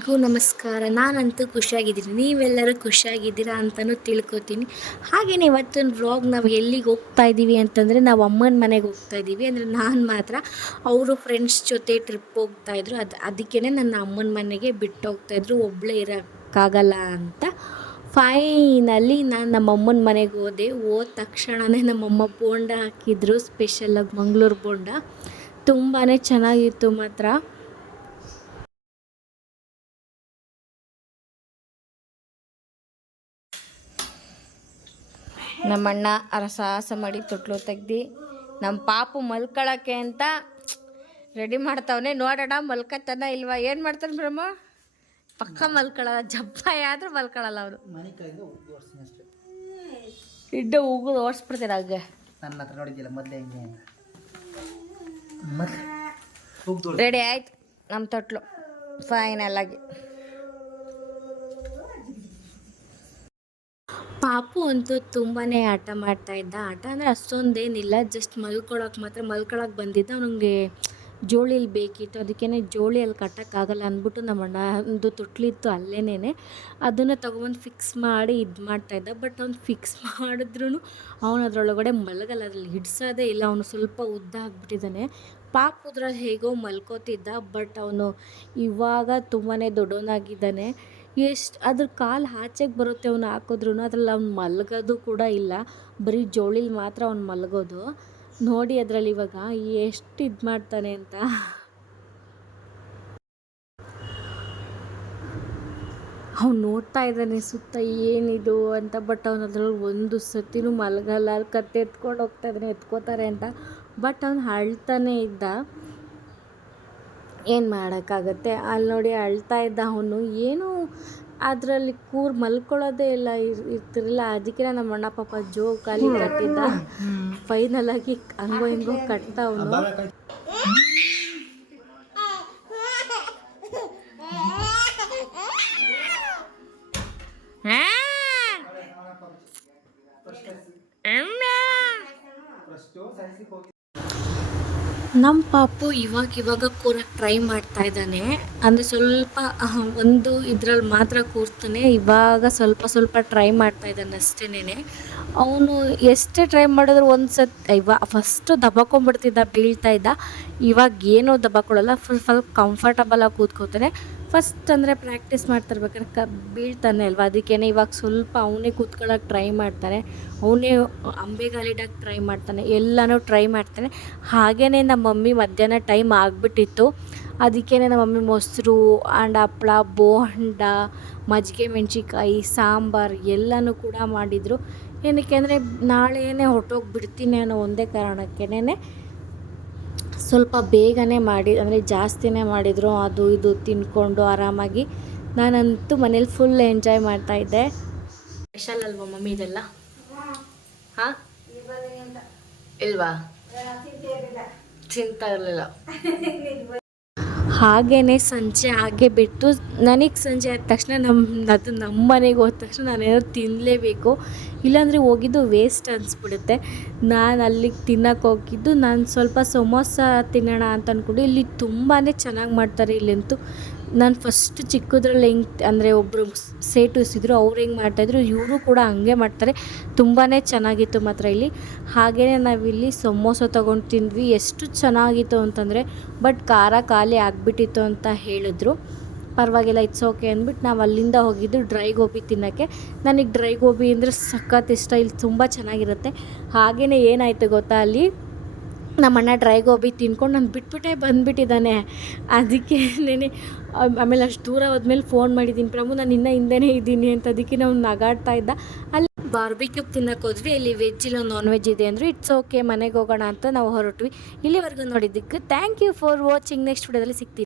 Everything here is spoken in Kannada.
ಎಲ್ರಿಗೂ ನಮಸ್ಕಾರ. ನಾನಂತೂ ಖುಷಿಯಾಗಿದ್ದೀನಿ. ನೀವೆಲ್ಲರೂ ಖುಷಿಯಾಗಿದ್ದೀರಾ ಅಂತಲೂ ತಿಳ್ಕೊತೀನಿ. ಹಾಗೆಯೇ ಇವತ್ತಿನ ವ್ಲಾಗ್ ನಾವು ಎಲ್ಲಿಗೆ ಹೋಗ್ತಾ ಇದ್ದೀವಿ ಅಂತಂದರೆ ನಾವು ಅಮ್ಮನ ಮನೆಗೆ ಹೋಗ್ತಾ ಇದ್ದೀವಿ ಅಂದರೆ ನಾನು ಮಾತ್ರ ಅವರು ಫ್ರೆಂಡ್ಸ್ ಜೊತೆ ಟ್ರಿಪ್ ಹೋಗ್ತಾಯಿದ್ರು ಅದು ಅದಕ್ಕೇ ನನ್ನ ಅಮ್ಮನ ಮನೆಗೆ ಬಿಟ್ಟು ಹೋಗ್ತಾಯಿದ್ರು ಒಬ್ಬಳೇ ಇರೋಕ್ಕಾಗಲ್ಲ ಅಂತ. ಫೈನಲಿ ನಾನು ನಮ್ಮ ಅಮ್ಮನ ಮನೆಗೆ ಹೋದೆ. ಹೋದ ತಕ್ಷಣವೇ ನಮ್ಮಮ್ಮ ಬೋಂಡ ಹಾಕಿದ್ರು. ಸ್ಪೆಷಲ್ಲಾಗಿ ಮಂಗಳೂರು ಬೋಂಡ. ತುಂಬಾ ಚೆನ್ನಾಗಿತ್ತು ಮಾತ್ರ. ನಮ್ಮಣ್ಣ ಅರಸಾಸ ಮಾಡಿ ತೊಟ್ಲು ತೆಗ್ದು ನಮ್ಮ ಪಾಪು ಮಲ್ಕೊಳಕ್ಕೆ ಅಂತ ರೆಡಿ ಮಾಡ್ತಾವನೆ. ನೋಡೋಣ ಮಲ್ಕತ್ತನ ಇಲ್ವಾ? ಏನು ಮಾಡ್ತಾನೆ ಬ್ರಹ್ಮ? ಪಕ್ಕ ಮಲ್ಕೊಳ್ಳಲ್ಲ ಜಪ್ಪಾಯ ಆದರೂ ಮಲ್ಕೊಳ್ಳಲ್ಲ ಅವರು ಇಡ್ಡ ಉಗುದು ಓಡಿಸ್ಬಿಡ್ತೀರ ಹಾಗೆ. ನನ್ನ ಹತ್ರ ನೋಡಿದ್ದಿಲ್ಲ ಮೊದಲೇ ಹೆಂಗೆ. ರೆಡಿ ಆಯ್ತು ನಮ್ಮ ತೊಟ್ಲು ಫೈನಲ್ ಆಗಿ. ಪಾಪು ಅಂತೂ ತುಂಬಾ ಆಟ ಮಾಡ್ತಾ ಇದ್ದ. ಆಟ ಅಂದರೆ ಅಷ್ಟೊಂದೇನಿಲ್ಲ ಜಸ್ಟ್ ಮಲ್ಕೊಳಕ್ಕೆ ಮಾತ್ರ ಮಲ್ಕೊಳಕ್ಕೆ ಬಂದಿದ್ದ. ಅವನಿಗೆ ಜೋಳಿಲಿ ಬೇಕಿತ್ತು. ಅದಕ್ಕೇ ಜೋಳಿಯಲ್ಲಿ ಕಟ್ಟೋಕ್ಕಾಗಲ್ಲ ಅಂದ್ಬಿಟ್ಟು ನಮ್ಮ ಅಣ್ಣ ಒಂದು ತೊಟ್ಲಿತ್ತು ಅಲ್ಲೇನೇ ಅದನ್ನು ತೊಗೊಬಂದು ಫಿಕ್ಸ್ ಮಾಡಿ ಇದು ಮಾಡ್ತಾಯಿದ್ದ ಬಟ್ ಅವ್ನು ಫಿಕ್ಸ್ ಮಾಡಿದ್ರೂ ಅವನು ಅದರೊಳಗಡೆ ಮಲಗಲ್ಲ. ಅದ್ರಲ್ಲಿ ಹಿಡ್ಸೋದೇ ಇಲ್ಲ. ಅವನು ಸ್ವಲ್ಪ ಉದ್ದ ಆಗ್ಬಿಟ್ಟಿದ್ದಾನೆ ಪಾಪುದ್ರಲ್ಲಿ ಹೇಗೋ ಮಲ್ಕೋತಿದ್ದ. ಬಟ್ ಅವನು ಇವಾಗ ತುಂಬಾ ದೊಡ್ಡವನಾಗಿದ್ದಾನೆ. ಎಷ್ಟು ಅದ್ರ ಕಾಲು ಆಚೆಗೆ ಬರುತ್ತೆ ಅವ್ನು ಹಾಕಿದ್ರೂ ಅದ್ರಲ್ಲಿ ಅವ್ನು ಮಲಗೋದು ಕೂಡ ಇಲ್ಲ. ಬರೀ ಜೋಳಿಲಿ ಮಾತ್ರ ಅವ್ನು ಮಲಗೋದು. ನೋಡಿ ಅದರಲ್ಲಿ ಇವಾಗ ಎಷ್ಟು ಇದು ಮಾಡ್ತಾನೆ ಅಂತ. ಅವ್ನು ನೋಡ್ತಾ ಇದ್ದಾನೆ ಸುತ್ತ ಏನಿದು ಅಂತ, ಬಟ್ ಅವನು ಅದ್ರಲ್ಲಿ ಒಂದು ಸತಿನೂ ಮಲಗಲ್ಲ. ಅಲ್ಲಿ ಕತ್ತೆ ಎತ್ಕೊಂಡು ಹೋಗ್ತಾ ಇದ್ದಾನೆ, ಎತ್ಕೋತಾರೆ ಅಂತ. ಬಟ್ ಅವ್ನು ಅಳ್ತಾನೆ ಇದ್ದ. ಏನು ಮಾಡೋಕ್ಕಾಗತ್ತೆ? ಅಲ್ಲಿ ನೋಡಿ ಅಳ್ತಾ ಇದ್ದ ಅವನು. ಏನು ಅದರಲ್ಲಿ ಕೂರ್ ಮಲ್ಕೊಳ್ಳೋದೇ ಇಲ್ಲ. ಇರ್- ಇರ್ತಿರಲಿಲ್ಲ. ಅದಕ್ಕೆ ನಮ್ಮ ಅಣ್ಣ ಪಾಪ ಜೋ ಖಾಲಿ ಕಟ್ಟಿದ್ದ ಫೈನಲ್ ಆಗಿ ಹಂಗೋ ಹಿಂಗೋ ಕಟ್ತಾ ಅವನು. ನಮ್ಮ ಪಾಪು ಇವಾಗ ಇವಾಗ ಕೂರಕ್ಕೆ ಟ್ರೈ ಮಾಡ್ತಾ ಇದ್ದಾನೆ. ಅಂದರೆ ಸ್ವಲ್ಪ ಒಂದು ಇದ್ರಲ್ಲಿ ಮಾತ್ರ ಕೂರ್ತಾನೆ. ಇವಾಗ ಸ್ವಲ್ಪ ಸ್ವಲ್ಪ ಟ್ರೈ ಮಾಡ್ತಾ ಇದ್ದಾನೆ ಅಷ್ಟೇನೆ ಅವನು ಎಷ್ಟೇ ಟ್ರೈ ಮಾಡಿದ್ರು ಒಂದು ಸತ್, ಇವ ಫಸ್ಟು ದಬಕೊಂಡ್ಬಿಡ್ತಿದ್ದ ಬೀಳ್ತಾ ಇದ್ದ. ಇವಾಗ ಏನೂ ದಬಕೊಳ್ಳಲ್ಲ. ಫುಲ್ ಫುಲ್ ಕಂಫರ್ಟಬಲಾಗಿ ಕೂತ್ಕೋತಾನೆ. ಫಸ್ಟ್ ಅಂದರೆ ಪ್ರಾಕ್ಟೀಸ್ ಮಾಡ್ತಿರ್ಬೇಕಾದ್ರೆ ಕ ಬೀಳ್ತಾನೆ ಅಲ್ವಾ? ಅದಕ್ಕೇ ಇವಾಗ ಸ್ವಲ್ಪ ಅವನೇ ಕೂತ್ಕೊಳ್ಳೋಕೆ ಟ್ರೈ ಮಾಡ್ತಾನೆ ಅವನೇ ಅಂಬೆಗಾಲಿಡಕ್ಕೆ ಟ್ರೈ ಮಾಡ್ತಾನೆ. ಎಲ್ಲನೂ ಟ್ರೈ ಮಾಡ್ತಾನೆ. ಹಾಗೇ ನಮ್ಮ ಮಮ್ಮಿ ಮಧ್ಯಾಹ್ನ ಟೈಮ್ ಆಗಿಬಿಟ್ಟಿತ್ತು. ಅದಕ್ಕೇ ನಮ್ಮ ಮಮ್ಮಿ ಮೊಸರು ಆ್ಯಂಡ್ ಹಪ್ಪಳ ಬೋಂಡ, ಮಜ್ಜಿಗೆ ಮೆಣಸಿನ್ಕಾಯಿ, ಸಾಂಬಾರು ಎಲ್ಲನೂ ಕೂಡ ಮಾಡಿದರು. ಏನಕ್ಕೆ ಅಂದರೆ ನಾಳೆಯೇ ಹೊರಟೋಗ್ಬಿಡ್ತೀನಿ ಅನ್ನೋ ಒಂದೇ ಕಾರಣಕ್ಕೇನೆ ಸ್ವಲ್ಪ ಬೇಗನೆ ಮಾಡಿ ಅಂದರೆ ಜಾಸ್ತಿನೇ ಮಾಡಿದರು ಅದು ಇದು ತಿನ್ಕೊಂಡು ಆರಾಮಾಗಿ ನಾನಂತೂ ಮನೇಲಿ ಫುಲ್ ಎಂಜಾಯ್ ಮಾಡ್ತಾ ಇದ್ದೆ. ಸ್ಪೆಷಲ್ ಅಲ್ವಾ ಮಮ್ಮಿ ಇದೆಲ್ಲ? ಹಾಂ? ಇಲ್ವಾ? ಚಿಂತ ಇರಲಿಲ್ಲ. ಹಾಗೇನೆ ಸಂಜೆ ಹಾಗೆ ಬಿಟ್ಟು ನನಗೆ ಸಂಜೆ ಆದ ತಕ್ಷಣ ನಮ್ಮ ಅದು ನಮ್ಮ ಮನೆಗೆ ಹೋದ ತಕ್ಷಣ ನಾನೇನೋ ತಿನ್ನಲೇಬೇಕು ಇಲ್ಲಾಂದರೆ ಹೋಗಿದ್ದು ವೇಸ್ಟ್ ಅನಿಸ್ಬಿಡುತ್ತೆ. ನಾನು ಅಲ್ಲಿಗೆ ತಿನ್ನಕ್ಕೆ ಹೋಗಿದ್ದು, ನಾನು ಸ್ವಲ್ಪ ಸಮೋಸ ತಿನ್ನೋಣ ಅಂತ ಅಂದ್ಕೊಂಡು ಇಲ್ಲಿ ತುಂಬಾ ಚೆನ್ನಾಗಿ ಮಾಡ್ತಾರೆ ಇಲ್ಲಂತೂ. ನಾನು ಫಸ್ಟ್ ಚಿಕ್ಕದ್ರಲ್ಲಿ ಹೆಂಗೆ ಅಂದರೆ ಒಬ್ಬರು ಸೇಟುಸಿದ್ರು ಅವ್ರು ಹೆಂಗೆ ಮಾಡ್ತಾಯಿದ್ರು, ಇವರು ಕೂಡ ಹಂಗೆ ಮಾಡ್ತಾರೆ. ತುಂಬಾ ಚೆನ್ನಾಗಿತ್ತು ಮಾತ್ರ ಇಲ್ಲಿ. ಹಾಗೆಯೇ ನಾವಿಲ್ಲಿ ಸಮೋಸ ತೊಗೊಂಡು ತಿಂದ್ವಿ. ಎಷ್ಟು ಚೆನ್ನಾಗಿತ್ತು ಅಂತಂದರೆ, ಬಟ್ ಖಾರ ಖಾಲಿ ಆಗಿಬಿಟ್ಟಿತ್ತು ಅಂತ ಹೇಳಿದ್ರು. ಪರವಾಗಿಲ್ಲ ಇಟ್ಸ್ ಓಕೆ ಅಂದ್ಬಿಟ್ಟು ನಾವು ಅಲ್ಲಿಂದ ಹೋಗಿದ್ದು ಡ್ರೈ ಗೋಬಿ ತಿನ್ನೋಕ್ಕೆ. ನನಗೆ ಡ್ರೈ ಗೋಬಿ ಅಂದರೆ ಸಖತ್ ಇಷ್ಟ, ಇಲ್ಲಿ ತುಂಬ ಚೆನ್ನಾಗಿರುತ್ತೆ. ಹಾಗೆಯೇ ಏನಾಯಿತು ಗೊತ್ತಾ, ಅಲ್ಲಿ ನಮ್ಮಣ್ಣ ಡ್ರೈ ಗೋಬಿ ತಿನ್ಕೊಂಡು ನಾನು ಬಿಟ್ಬಿಟ್ಟೆ ಬಂದುಬಿಟ್ಟಿದ್ದಾನೆ. ಅದಕ್ಕೆ ನೆನೆ ಆಮೇಲೆ ಅಷ್ಟು ದೂರ ಹೋದ್ಮೇಲೆ ಫೋನ್ ಮಾಡಿದ್ದೀನಿ ಪ್ರಭು ನಾನು ಇನ್ನೂ ಹಿಂದೆನೇ ಇದ್ದೀನಿ ಅಂತ ಅದಕ್ಕೆ ನಾವು ನಗಾಡ್ತಾ ಇದ್ದ. ಅಲ್ಲಿ ಬಾರ್ಬಿಕ್ಯೂ ತಿನ್ನೋಕೆ ಹೋದ್ವಿ, ಇಲ್ಲಿ ವೆಜ್ ಇಲ್ಲ ನಾನ್ ವೆಜ್ ಇದೆ ಅಂದರು ಇಟ್ಸ್ ಓಕೆ ಮನೆಗೆ ಹೋಗೋಣ ಅಂತ ನಾವು ಹೊರಟ್ವಿ. ಇಲ್ಲಿವರೆಗೂ ನೋಡಿದ್ದಕ್ಕೆ thank you for watching next ವಿಡಿಯೋದಲ್ಲಿ ಸಿಗ್ತೀವಿ